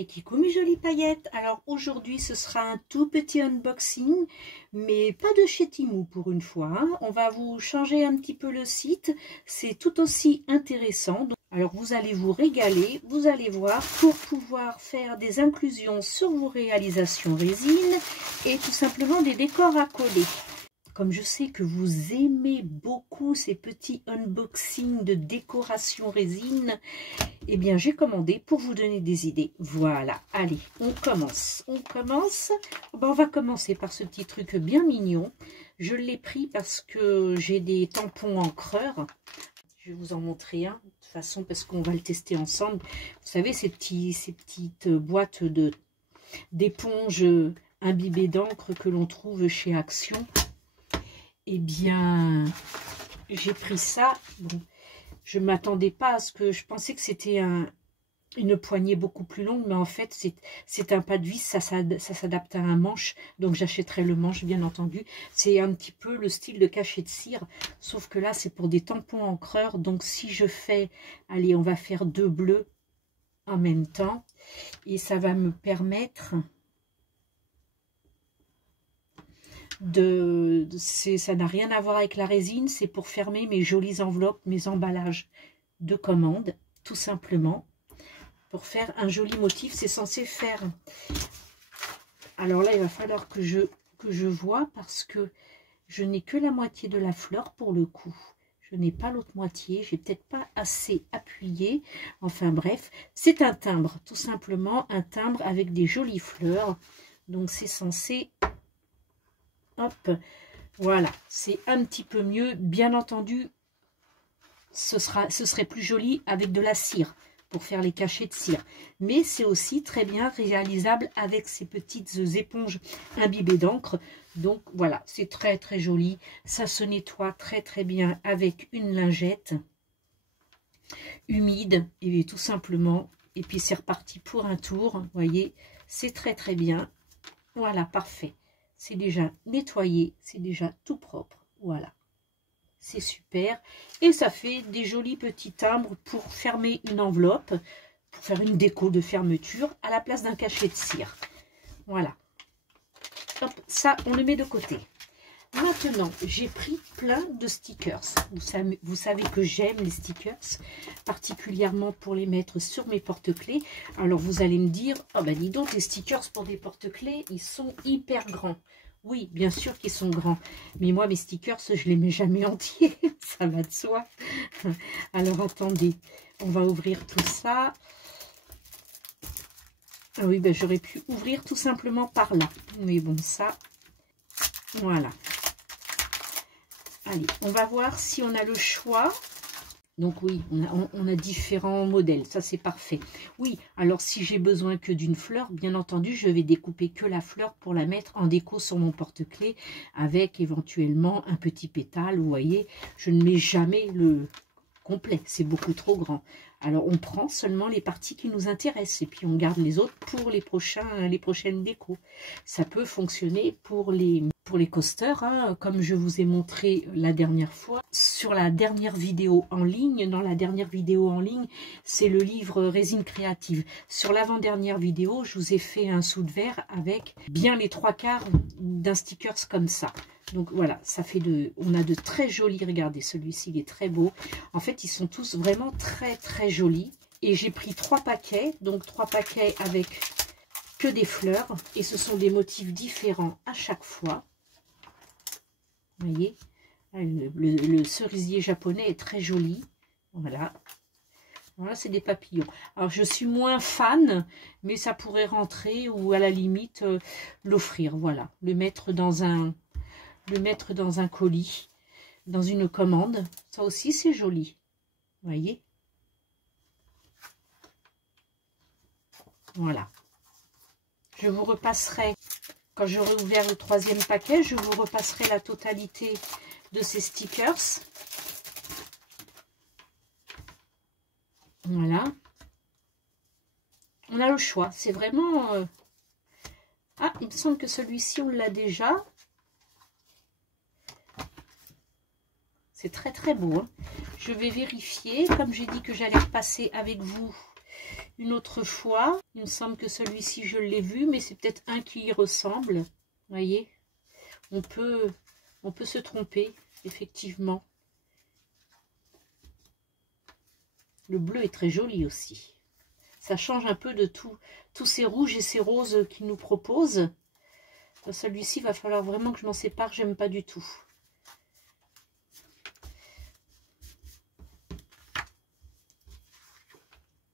Et coucou mes jolies paillettes. Alors aujourd'hui ce sera un tout petit unboxing, mais pas de chez Temu pour une fois, hein. On va vous changer un petit peu le site, c'est tout aussi intéressant. Alors vous allez vous régaler, vous allez voir, pour pouvoir faire des inclusions sur vos réalisations résine et tout simplement des décors à coller. Comme je sais que vous aimez beaucoup ces petits unboxings de décoration résine, eh bien j'ai commandé pour vous donner des idées. Voilà, allez, on commence. On va commencer par ce petit truc bien mignon. Je l'ai pris parce que j'ai des tampons encreurs. Je vais vous en montrer un, de toute façon, parce qu'on va le tester ensemble. Vous savez, ces petites boîtes d'éponges imbibées d'encre que l'on trouve chez Action. Eh bien, j'ai pris ça. Bon, je ne m'attendais pas à ce que... Je pensais que c'était une poignée beaucoup plus longue, mais en fait, c'est un pas de vis, ça s'adapte à un manche. Donc, j'achèterai le manche, bien entendu. C'est un petit peu le style de cachet de cire, sauf que là, c'est pour des tampons encreurs. Donc, si je fais... Allez, on va faire 2 bleus en même temps. Et ça va me permettre... ça n'a rien à voir avec la résine, c'est pour fermer mes jolies enveloppes, mes emballages de commande, tout simplement, pour faire un joli motif. C'est censé faire... Alors là, il va falloir que je vois, parce que je n'ai que la moitié de la fleur pour le coup. Je n'ai pas l'autre moitié, j'ai peut-être pas assez appuyé. Enfin bref, c'est un timbre, tout simplement, un timbre avec des jolies fleurs. Donc c'est censé... Hop, voilà, c'est un petit peu mieux. Bien entendu, ce serait plus joli avec de la cire pour faire les cachets de cire. Mais c'est aussi très bien réalisable avec ces petites éponges imbibées d'encre. Donc voilà, c'est très très joli. Ça se nettoie très très bien avec une lingette humide et tout simplement. Et puis c'est reparti pour un tour. Vous voyez, c'est très très bien. Voilà, parfait. C'est déjà nettoyé, c'est déjà tout propre. Voilà, c'est super. Et ça fait des jolis petits timbres pour fermer une enveloppe, pour faire une déco de fermeture à la place d'un cachet de cire. Voilà. Hop, ça, on le met de côté. Maintenant, j'ai pris plein de stickers. Vous savez que j'aime les stickers, particulièrement pour les mettre sur mes porte-clés. Alors, vous allez me dire, oh ben dis donc, les stickers pour des porte-clés, ils sont hyper grands. Oui, bien sûr qu'ils sont grands. Mais moi, mes stickers, je les mets jamais entiers. Ça va de soi. Alors, attendez. On va ouvrir tout ça. Ah oui, ben j'aurais pu ouvrir tout simplement par là. Mais bon, ça, voilà. Allez, on va voir si on a le choix. Donc oui, on a différents modèles, ça c'est parfait. Oui, alors si j'ai besoin que d'une fleur, bien entendu, je vais découper que la fleur pour la mettre en déco sur mon porte-clés avec éventuellement un petit pétale. Vous voyez, je ne mets jamais le complet, c'est beaucoup trop grand. Alors on prend seulement les parties qui nous intéressent et puis on garde les autres pour les prochaines décos. Ça peut fonctionner pour les coasters, hein, comme je vous ai montré la dernière fois sur la dernière vidéo en ligne. Dans la dernière vidéo en ligne, c'est le livre Résine Créative. Sur l'avant-dernière vidéo, je vous ai fait un sous de verre avec bien les 3/4 d'un stickers comme ça. Donc voilà, ça fait on a de très jolis, regardez, celui-ci il est très beau. En fait, ils sont tous vraiment très très jolis. Et j'ai pris 3 paquets, donc 3 paquets avec que des fleurs. Et ce sont des motifs différents à chaque fois. Vous voyez, le cerisier japonais est très joli. Voilà. Voilà, c'est des papillons. Alors, je suis moins fan, mais ça pourrait rentrer ou à la limite l'offrir. Voilà, le mettre dans un colis, dans une commande. Ça aussi, c'est joli. Vous voyez? Voilà. Je vous repasserai, quand j'aurai ouvert le 3e paquet, je vous repasserai la totalité de ces stickers. Voilà. On a le choix. C'est vraiment... Ah, il me semble que celui-ci, on l'a déjà. C'est très très beau, hein. Je vais vérifier. Comme j'ai dit que j'allais repasser avec vous une autre fois. Il me semble que celui-ci, je l'ai vu, mais c'est peut-être un qui y ressemble. Vous voyez, on peut se tromper, effectivement. Le bleu est très joli aussi. Ça change un peu de tous ces rouges et ces roses qu'il nous propose. Celui-ci, il va falloir vraiment que je m'en sépare, j'aime pas du tout.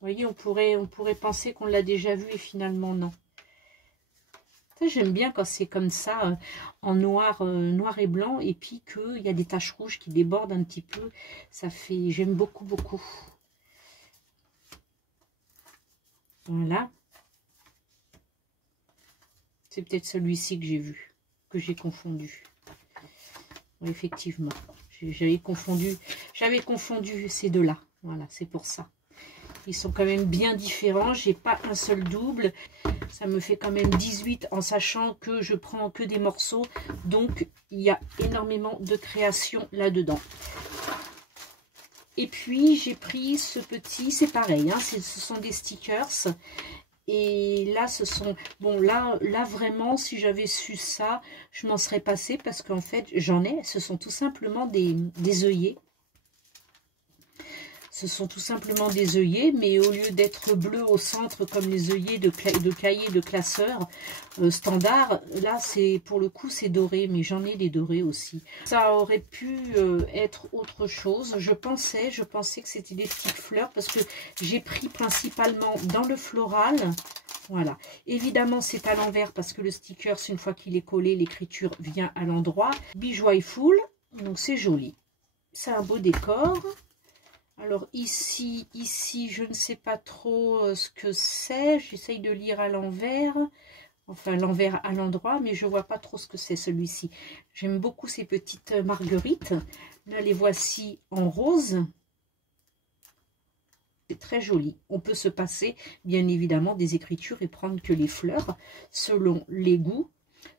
Vous voyez, on pourrait penser qu'on l'a déjà vu et finalement non. J'aime bien quand c'est comme ça, en noir, noir et blanc, et puis qu'il y a des taches rouges qui débordent un petit peu. Ça fait, j'aime beaucoup, beaucoup. Voilà. C'est peut-être celui-ci que j'ai vu, que j'ai confondu. Oui, effectivement, j'avais confondu ces deux-là. Voilà, c'est pour ça. Ils sont quand même bien différents. J'ai pas un seul double. Ça me fait quand même 18 en sachant que je prends que des morceaux. Donc, il y a énormément de création là-dedans. Et puis, j'ai pris ce petit, c'est pareil, hein, ce sont des stickers. Et là, ce sont... Bon, là vraiment, si j'avais su ça, je m'en serais passée parce qu'en fait, j'en ai. Ce sont tout simplement des œillets. Ce sont tout simplement des œillets, mais au lieu d'être bleu au centre comme les œillets de cahiers de classeurs standard, là, c'est pour le coup, c'est doré, mais j'en ai des dorés aussi. Ça aurait pu être autre chose. Je pensais que c'était des petites fleurs parce que j'ai pris principalement dans le floral. Voilà. Évidemment, c'est à l'envers parce que le sticker, une fois qu'il est collé, l'écriture vient à l'endroit. Be Joyful, donc c'est joli. C'est un beau décor. Alors ici, je ne sais pas trop ce que c'est. J'essaye de lire à l'envers. Enfin, l'envers à l'endroit, mais je ne vois pas trop ce que c'est celui-ci. J'aime beaucoup ces petites marguerites. Là, les voici en rose. C'est très joli. On peut se passer, bien évidemment, des écritures et prendre que les fleurs, selon les goûts,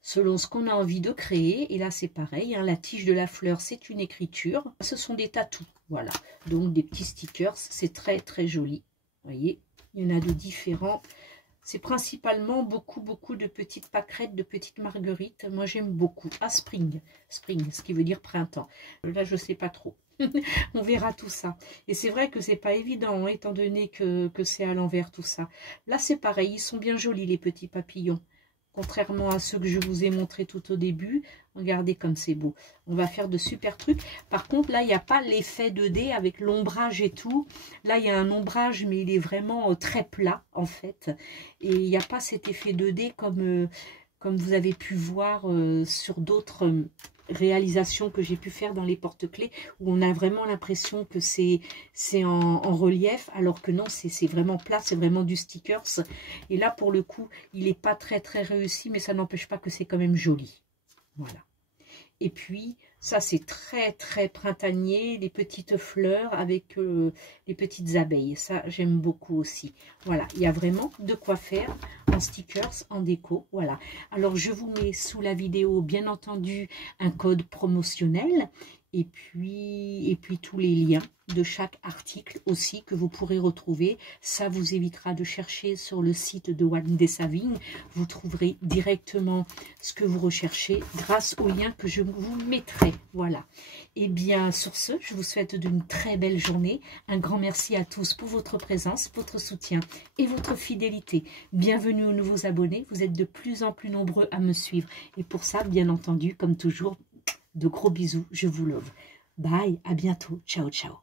selon ce qu'on a envie de créer. Et là, c'est pareil, hein, la tige de la fleur, c'est une écriture. Ce sont des tatous, voilà. Donc, des petits stickers, c'est très, très joli. Vous voyez, il y en a de différents. C'est principalement beaucoup de petites pâquerettes, de petites marguerites. Moi, j'aime beaucoup. Ah, spring, ce qui veut dire printemps. Là, je ne sais pas trop. On verra tout ça. Et c'est vrai que c'est pas évident, hein, étant donné que c'est à l'envers tout ça. Là, c'est pareil, ils sont bien jolis, les petits papillons. Contrairement à ceux que je vous ai montrés tout au début. Regardez comme c'est beau. On va faire de super trucs. Par contre, là, il n'y a pas l'effet 2D avec l'ombrage et tout. Là, il y a un ombrage, mais il est vraiment très plat, en fait. Et il n'y a pas cet effet 2D comme vous avez pu voir sur d'autres réalisations que j'ai pu faire dans les porte-clés, où on a vraiment l'impression que c'est en relief, alors que non, c'est vraiment plat, c'est vraiment du stickers. Et là, pour le coup, il n'est pas très réussi, mais ça n'empêche pas que c'est quand même joli. Voilà. Et puis, ça, c'est très printanier, les petites fleurs avec les petites abeilles. Ça, j'aime beaucoup aussi. Voilà, il y a vraiment de quoi faire en stickers, en déco. Voilà. Alors, je vous mets sous la vidéo, bien entendu, un code promotionnel. Et puis tous les liens de chaque article aussi que vous pourrez retrouver. Ça vous évitera de chercher sur le site de One Day Saving. Vous trouverez directement ce que vous recherchez grâce aux liens que je vous mettrai. Voilà. Et bien sur ce, je vous souhaite une très belle journée. Un grand merci à tous pour votre présence, votre soutien et votre fidélité. Bienvenue aux nouveaux abonnés. Vous êtes de plus en plus nombreux à me suivre. Et pour ça, bien entendu, comme toujours, de gros bisous, je vous love. Bye, à bientôt. Ciao, ciao.